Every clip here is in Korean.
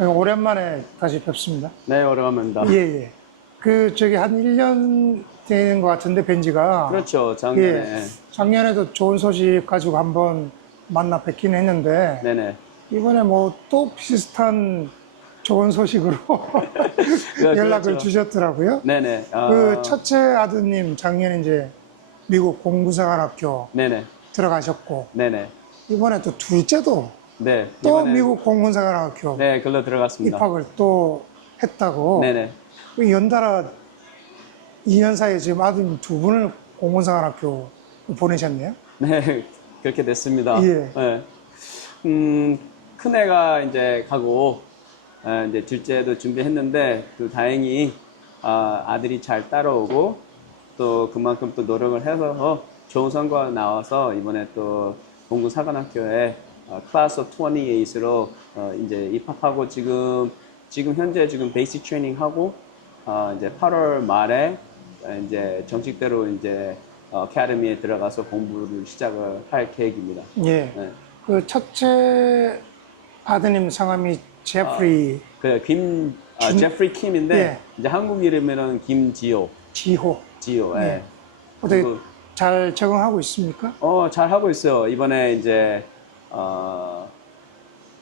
오랜만에 다시 뵙습니다. 네, 오랜만입니다. 예, 예. 저기 한 1년 되는 것 같은데, 뵌지가. 그렇죠, 작년에. 예. 작년에도 좋은 소식 가지고 한번 만나 뵙긴 했는데, 네네. 이번에 뭐 또 비슷한 좋은 소식으로 연락을 그렇죠. 주셨더라고요. 네네. 첫째 아드님 작년에 이제 미국 공군사관학교 네네. 들어가셨고, 네네. 이번에 또 둘째도 네. 또 이번에, 미국 공군사관학교 네, 글로 들어갔습니다. 입학을 또 했다고. 네네. 연달아 2년 사이에 지금 아드님 두 분을 공군사관학교 보내셨네요. 네, 그렇게 됐습니다. 예. 네. 큰애가 이제 가고, 이제 둘째도 준비했는데, 또 다행히, 아들이 잘 따라오고, 또 그만큼 또 노력을 해서 좋은 성과가 나와서, 이번에 또 공군사관학교에 클래스 오브 28으로 이제 입학하고 지금 현재 베이직 트레이닝 하고, 이제 8월 말에 이제 정식대로 이제 어카데미에 들어가서 공부를 시작을 할 계획입니다. 예. 네. 첫째 아드님 성함이 제프리 제프리 킴인데 예. 이제 한국 이름으로는 김지호. 지호. 지호. 예. 어떻게 그리고, 잘 적응하고 있습니까? 잘 하고 있어요. 이번에 이제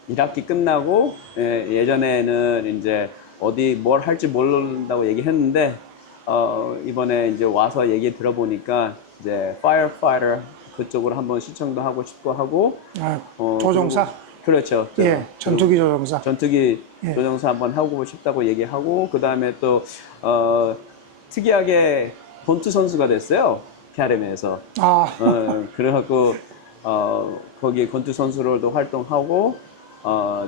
1학기 끝나고 예전에는 이제 어디 뭘 할지 모른다고 얘기했는데 이번에 이제 와서 얘기 들어보니까 이제 firefighter 그쪽으로 한번 신청도 하고 싶고 하고 조종사? 그렇죠. 예, 전투기 조종사. 전투기 예. 조종사 한번 하고 싶다고 얘기하고 그 다음에 또 특이하게 본투 선수가 됐어요. 캐러메에서. 그래갖고 거기 권투 선수로도 활동하고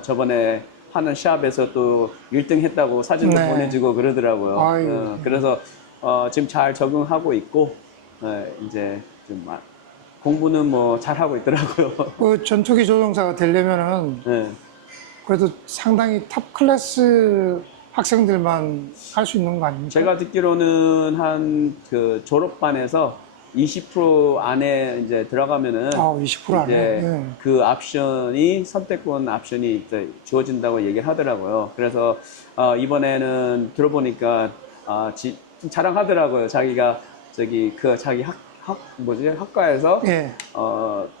저번에 하는 샵에서 또 1등 했다고 사진도 네. 보내주고 그러더라고요. 그래서 지금 잘 적응하고 있고 이제 좀 공부는 뭐 잘하고 있더라고요. 전투기 조종사가 되려면은 네. 그래도 상당히 탑 클래스 학생들만 할 수 있는 거 아닙니까? 제가 듣기로는 한 그 졸업반에서 20% 안에 이제 들어가면은 20% 안에. 이제 네. 그 옵션이 선택권 옵션이 이제 주어진다고 얘기를 하더라고요. 그래서 이번에는 들어보니까 좀 자랑하더라고요. 자기가 자기 학과에서 예.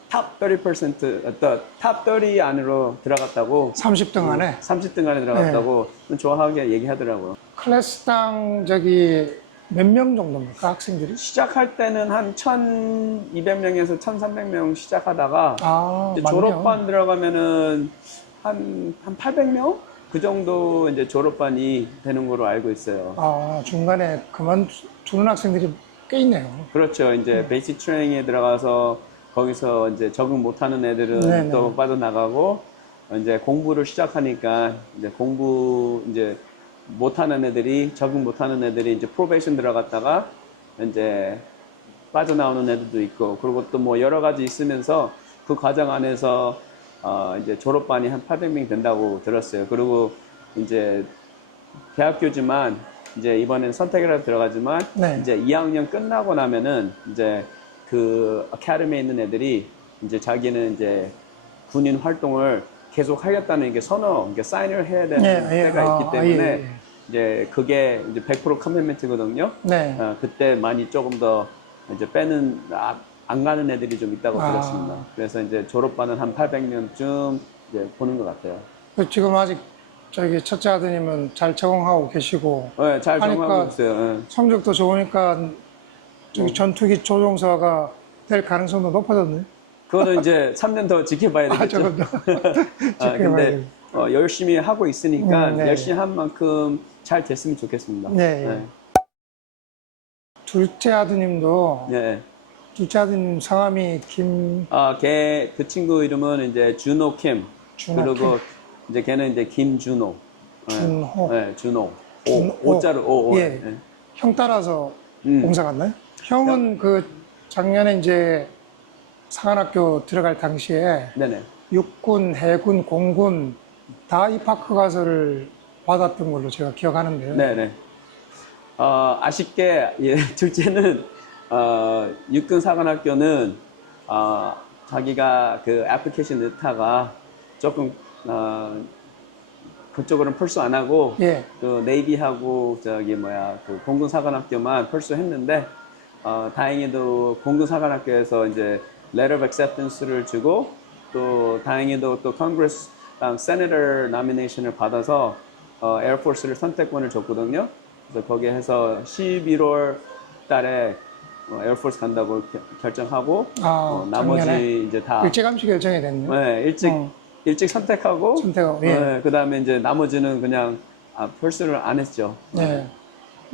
탑 30%, 탑 30 안으로 들어갔다고. 30등 안에. 30등 안에 들어갔다고 좀 좋아하게 얘기하더라고요. 클래스당 몇 명 정도입니까, 학생들이? 시작할 때는 한 1,200명에서 1,300명 시작하다가 이제 많네요. 졸업반 들어가면은 한 800명? 그 정도 이제 졸업반이 되는 걸로 알고 있어요. 중간에 그만두는 학생들이 꽤 있네요. 그렇죠. 이제 베이직 트레이닝에 들어가서 거기서 이제 적응 못하는 애들은 네네. 또 빠져나가고 이제 공부를 시작하니까 이제 공부 이제 못하는 애들이 적응 못하는 애들이 이제 프로베이션 들어갔다가 이제 빠져나오는 애들도 있고 그리고 또 뭐 여러 가지 있으면서 그 과정 안에서 이제 졸업반이 한 800명 된다고 들었어요. 그리고 이제 대학교지만 이제 이번엔 선택이라도 들어가지만 네. 이제 2학년 끝나고 나면은 이제 그 아카데미에 있는 애들이 이제 자기는 이제 군인 활동을 계속 하겠다는 게 이게 사인을 해야 되는 때가 있기 때문에 이제 그게 이제 100% 커미트먼트거든요. 네. 그때 많이 조금 더 이제 안 가는 애들이 좀 있다고 들었습니다. 그래서 이제 졸업반은 한 800명쯤 이제 보는 것 같아요. 지금 아직 첫째 아드님은 잘 적응하고 계시고. 네, 잘 적응하고 있어요. 성적도 좋으니까 전투기 조종사가 될 가능성도 높아졌네. 그거는 이제 3년 더 지켜봐야 되겠죠. 조금 더. 근데 열심히 하고 있으니까 네. 열심히 한 만큼 잘 됐으면 좋겠습니다. 네. 네. 둘째 아드님도 네. 둘째 아드님 성함이 그 친구 이름은 이제 준호 킴. 그리고 이제 걔는 이제 김준호. 준호. 네, 준호. 오자로 오. 예. 네. 형 따라서 공사 갔나요? 형은 작년에 이제 사관학교 들어갈 당시에 네네. 육군, 해군, 공군 다 입학 허가서를 받았던 걸로 제가 기억하는데요. 네네. 아쉽게 둘째는 육군 사관학교는 자기가 그 애플리케이션 넣다가 조금 그쪽으로는 펄수 안 하고 예. 그 네이비하고 저기 뭐야 그 공군사관학교만 펄수했는데 다행히도 공군사관학교에서 이제 letter of acceptance를 주고 또 다행히도 또 컨그레스랑 세네터 노미네이션을 받아서 에어포스를 선택권을 줬거든요. 그래서 거기에 해서 11월 달에 에어포스 간다고 결정하고 나머지 작년에 이제 다 일찌감치 결정이 됐네요. 네, 일찍 선택하고 선택하고, 예. 네, 그다음에 이제 나머지는 그냥 펄스를 안 했죠. 네.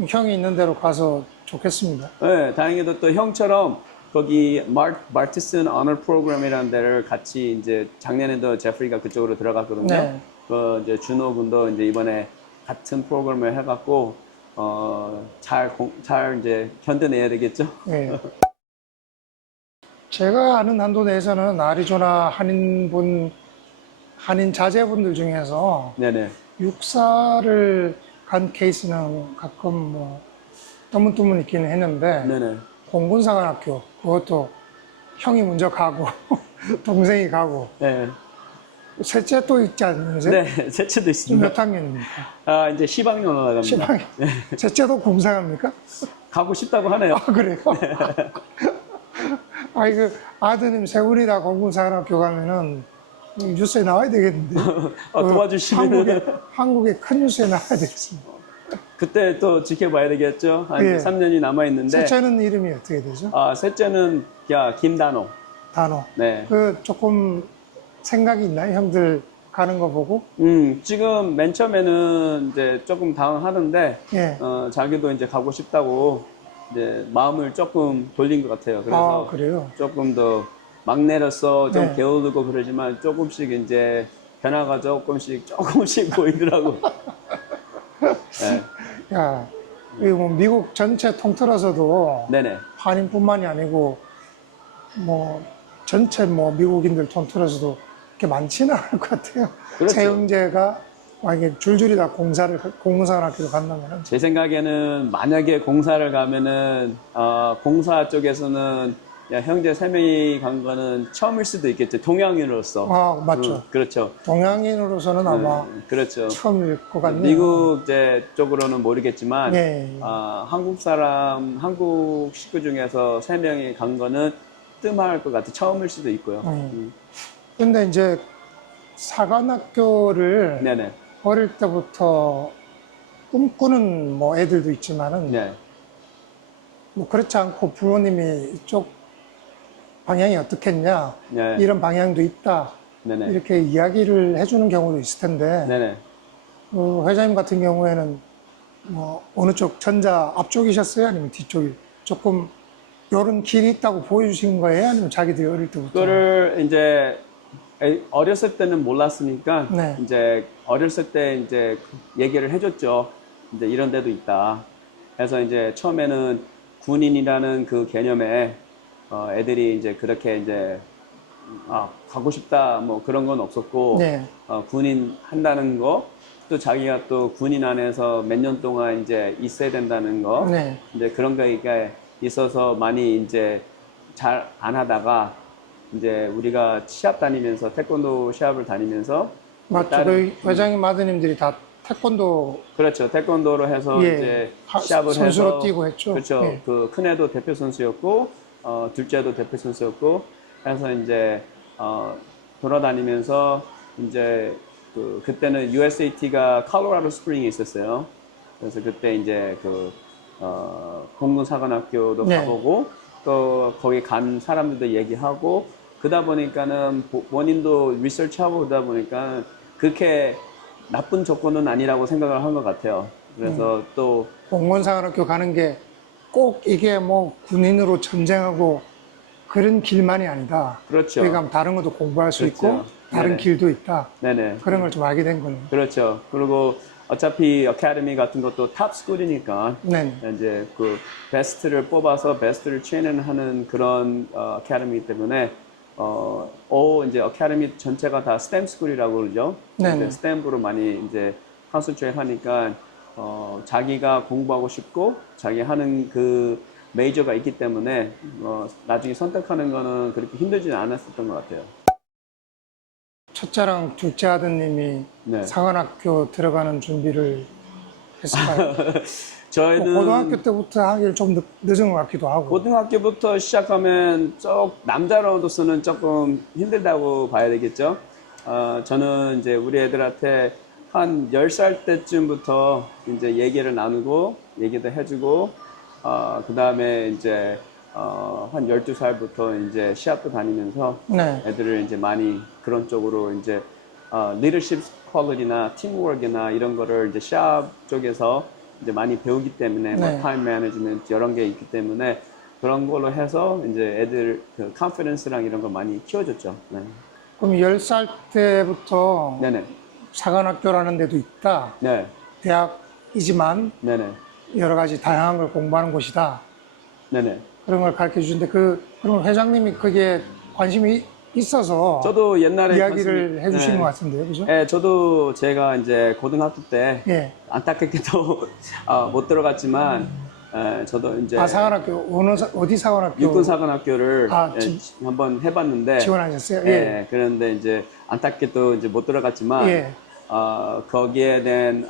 형이 있는 대로 가서 좋겠습니다. 네, 다행히도 또 형처럼 거기 마르티슨 어너 프로그램이라는 데를 같이 이제 작년에도 제프리가 그쪽으로 들어갔거든요. 네. 그 이제 준호 군도 이제 이번에 같은 프로그램을 해갖고 잘 이제 견뎌내야 되겠죠. 예. 제가 아는 한도 내에서는 아리조나 한인 자제분들 중에서 네네. 육사를 간 케이스는 가끔 뭐 드문드문 있기는 했는데 네네. 공군사관학교 그것도 형이 먼저 가고 동생이 가고 네. 셋째 또 있지 않으세요? 네, 셋째도 있습니다. 몇 학년입니까? 이제 시방이 올라갑니다. 시방이 셋째도 공사갑니까? 가고 싶다고 하네요. 그래요? 그 아드님 세 분이 다 공군사관학교 가면은 뉴스에 나와야 되겠는데. 도와주시면 한국에 큰 뉴스에 나와야 되겠습니다. 그때 또 지켜봐야 되겠죠. 한 예. 3년이 남아 있는데. 셋째는 이름이 어떻게 되죠? 셋째는 김단호. 단어. 네. 조금 생각이 있나요? 형들 가는 거 보고? 지금 맨 처음에는 이제 조금 당황하던데, 예. 자기도 이제 가고 싶다고 이제 마음을 조금 돌린 것 같아요. 그래서 그래요? 조금 더 막내로서 좀 네. 게으르고 그러지만 조금씩 이제 변화가 조금씩 보이더라고. 네. 야, 이거 뭐 미국 전체 통틀어서도 네네. 한인뿐만이 아니고 뭐 전체 뭐 미국인들 통틀어서도 그렇게 많지는 않을 것 같아요. 그렇죠. 세 형제가 만약에 줄줄이 다 공사학교로 간다면은 제 생각에는 만약에 공사를 가면은 공사 쪽에서는 형제 3명이 간 거는 처음일 수도 있겠죠. 동양인으로서. 맞죠. 그렇죠. 동양인으로서는 아마 그렇죠. 처음일 것 같네요. 미국 쪽으로는 모르겠지만 예. 한국 식구 중에서 3명이 간 거는 뜸할 것 같아. 처음일 수도 있고요. 근데 이제 사관학교를 네네. 어릴 때부터 꿈꾸는 뭐 애들도 있지만은 네. 뭐 그렇지 않고 부모님이 이쪽 방향이 어떻겠냐 네. 이런 방향도 있다 네네. 이렇게 이야기를 해주는 경우도 있을 텐데 네네. 회장님 같은 경우에는 뭐 어느 쪽 전자 앞쪽이셨어요? 아니면 뒤쪽이 조금 이런 길이 있다고 보여주신 거예요? 아니면 자기들이 어릴 때부터? 그거를 이제 어렸을 때는 몰랐으니까 네. 이제 어렸을 때 이제 얘기를 해줬죠. 이제 이런 데도 있다. 그래서 이제 처음에는 군인이라는 그 개념에 애들이 이제 그렇게 이제 가고 싶다 뭐 그런 건 없었고 네. 군인 한다는 거 또 자기가 또 군인 안에서 몇 년 동안 이제 있어야 된다는 거 네. 이제 그런 게 있어서 많이 이제 잘 안 하다가 이제 우리가 시합 다니면서 태권도 시합을 다니면서 맞죠. 그 회장님 아드님들이 다 태권도 그렇죠. 태권도로 해서 이제 시합을 선수로 해서 뛰고 했죠. 그렇죠. 예. 그 큰애도 대표 선수였고 둘째도 대표 선수였고 해서 이제 돌아다니면서 이제 그때는 USAT가 콜로라도 스프링에 있었어요. 그래서 그때 이제 공군사관학교도 네. 가보고 또 거기 간 사람들도 얘기하고 그러다 보니까는 본인도 리서치하고 그러다 보니까 그렇게 나쁜 조건은 아니라고 생각을 한 것 같아요. 그래서 또 공군사관학교 가는 게 꼭 이게 뭐 군인으로 전쟁하고 그런 길만이 아니다. 그렇죠. 그러니까 다른 것도 공부할 수 그렇죠. 있고 다른 네네. 길도 있다. 네네. 그런 걸 좀 알게 된 거네요. 그렇죠. 그리고 어차피 어카데미 같은 것도 탑 스쿨이니까 네. 이제 그 베스트를 뽑아서 베스트를 트레이닝하는 그런 어카데미이기 때문에 이제 어카데미 전체가 다 스템 스쿨이라고 그러죠. 네네. 스템으로 많이 이제 컨센트레이트 하니까 자기가 공부하고 싶고 자기 하는 그 메이저가 있기 때문에 나중에 선택하는 거는 그렇게 힘들지는 않았었던 것 같아요. 첫째랑 둘째 아드님이 네. 사관학교 들어가는 준비를 했을까요? 저희는 고등학교 때부터 하기를 좀 늦은 것 같기도 하고. 고등학교부터 시작하면 남자로서는 조금 힘들다고 봐야 되겠죠. 저는 이제 우리 애들한테 한 10살 때쯤부터 이제 얘기를 나누고, 얘기도 해주고, 그 다음에 이제, 한 12살부터 이제 시합도 다니면서 네. 애들을 이제 많이 그런 쪽으로 이제, 리더십 퀄리티나 팀워크나 이런 거를 이제 시합 쪽에서 이제 많이 배우기 때문에 뭐 네. 타임 매니지먼트 이런 게 있기 때문에 그런 걸로 해서 이제 애들 그 컨피던스랑 이런 걸 많이 키워줬죠. 네. 그럼 10살 때부터 네네. 사관학교라는 데도 있다. 네. 대학이지만 네네. 여러 가지 다양한 걸 공부하는 곳이다. 네네. 그런 걸 가르쳐 주는데 그럼 회장님이 그게 관심이 있어서 저도 옛날에 이야기를 해주신 네. 것 같은데요, 그죠? 네, 저도 제가 이제 고등학교 때 예. 안타깝게도 못 들어갔지만 저도 이제 사관학교 어디 사관학교 육군사관학교를 아, 한번 해봤는데 지원하셨어요? 예, 예. 그런데 이제 안타깝게도 이제 못 들어갔지만 예. 거기에 대한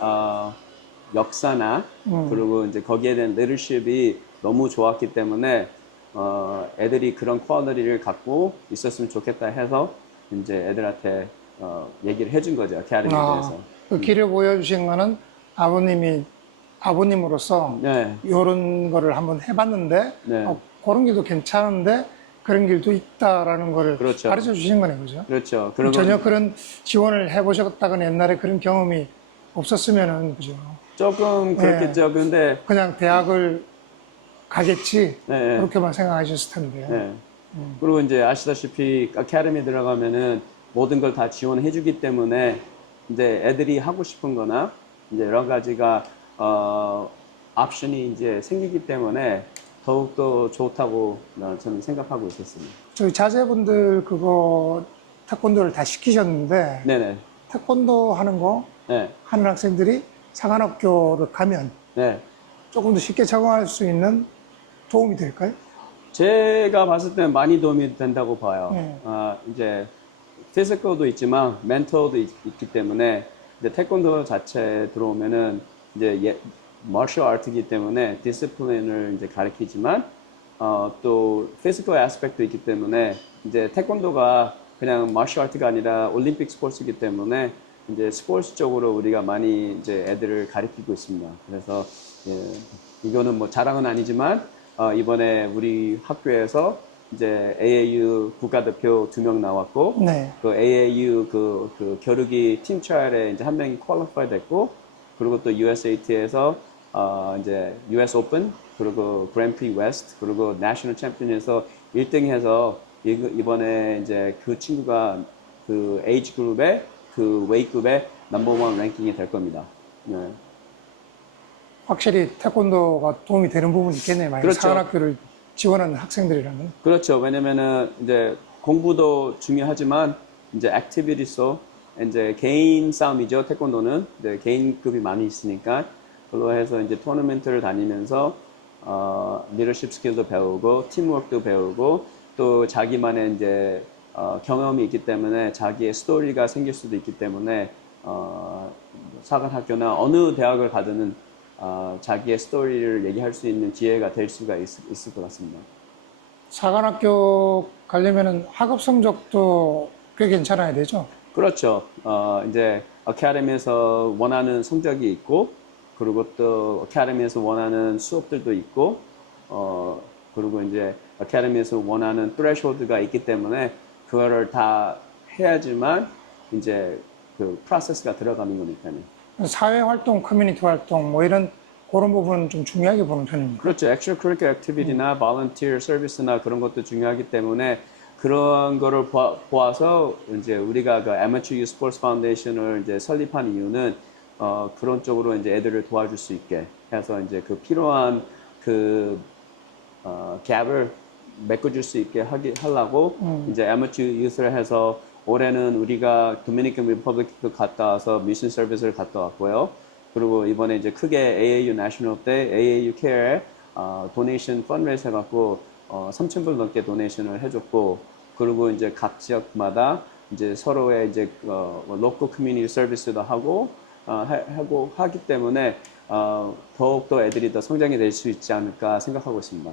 역사나 그리고 이제 거기에 대한 리더십이 너무 좋았기 때문에 애들이 그런 퀄리티를 갖고 있었으면 좋겠다 해서 이제 애들한테 얘기를 해준 거죠. 아카데미에 대해서. 그 길을 보여주신 거는 아버님으로서 네, 이런 거를 한번 해봤는데 네. 그런 길도 괜찮은데 그런 길도 있다라는 거를 그렇죠. 가르쳐 주신 거네요, 그죠? 그렇죠. 전혀 그런 지원을 해보셨다거나 옛날에 그런 경험이 없었으면은 그죠? 조금 그렇겠죠. 근데 그냥 대학을 가겠지 네, 그렇게만 생각하셨을 텐데. 네. 그리고 이제 아시다시피 아카데미 들어가면은 모든 걸 다 지원해주기 때문에 이제 애들이 하고 싶은 거나 이제 여러 가지가 옵션이 이제 생기기 때문에 더욱더 좋다고 저는 생각하고 있었습니다. 저희 자제분들 그거 태권도를 다 시키셨는데 네네. 태권도 하는 거 네. 하는 학생들이 사관학교를 가면 네. 조금 더 쉽게 적응할 수 있는 도움이 될까요? 제가 봤을 때는 많이 도움이 된다고 봐요. 네. 이제 피지컬도 있지만 멘탈도 있기 때문에 이제 태권도 자체 들어오면은 이제 마셜 아트이기 때문에 디스플린을 이제 가르치지만 또 피지컬 애스펙트도 있기 때문에 이제 태권도가 그냥 마셜 아트가 아니라 올림픽 스포츠이기 때문에 이제 스포츠 쪽으로 우리가 많이 이제 애들을 가르치고 있습니다. 그래서 이거는 뭐 자랑은 아니지만 이번에 우리 학교에서 이제 AAU 국가대표 2명 나왔고, 네. 그 AAU 그 겨루기 팀 트라이얼에 이제 한 명이 퀄리파이 됐고, 그리고 또 USAT에서 이제 US 오픈, 그리고 그랜프리 웨스트, 그리고 내셔널 챔피언에서 1등해서 이번에 이제 그 친구가 그 에이지 그룹의 그 웨이급의 넘버 1 랭킹이 될 겁니다. 네. 확실히 태권도가 도움이 되는 부분이 있겠네요. 만약 그렇죠. 사관학교를 지원하는 학생들이라면. 그렇죠. 왜냐면은 이제 공부도 중요하지만 이제 액티비티도 이제 개인 싸움이죠. 태권도는 이제 개인급이 많이 있으니까 그걸로 해서 이제 토너먼트를 다니면서 리더십 스킬도 배우고 팀워크도 배우고 또 자기만의 이제 경험이 있기 때문에 자기의 스토리가 생길 수도 있기 때문에 사관학교나 어느 대학을 가든 자기의 스토리를 얘기할 수 있는 기회가 될 수가 있을 것 같습니다. 사관학교 가려면은 학업 성적도 꽤 괜찮아야 되죠? 그렇죠. 이제 아카데미에서 원하는 성적이 있고, 그리고 또 아카데미에서 원하는 수업들도 있고, 그리고 이제 아카데미에서 원하는 threshold가 있기 때문에 그거를 다 해야지만 이제 그 프로세스가 들어가는 거니까요. 사회활동, 커뮤니티 활동 뭐 이런 그런 부분은 좀 중요하게 보는 편입니다. 그렇죠. extracurricular activity나 volunteer service나 그런 것도 중요하기 때문에 그런 거를 보아서 이제 우리가 그 Amateur Youth Sports Foundation을 이제 설립한 이유는 그런 쪽으로 이제 애들을 도와줄 수 있게 해서 이제 그 필요한 그 갭을 메꿔줄 수 있게 하려고 이제 Amateur Youth를 해서 올해는 우리가 도미니칸 리퍼블릭도 갔다 와서 미션 서비스를 갔다 왔고요. 그리고 이번에 이제 크게 AAU 내셔널 때 AAU 케어에 도네이션 펀드레이스 해갖고 3,000불 넘게 도네이션을 해줬고, 그리고 이제 각 지역마다 이제 서로의 이제 로컬 커뮤니티 서비스도 하고 하기 때문에 더욱더 애들이 더 성장이 될 수 있지 않을까 생각하고 있습니다.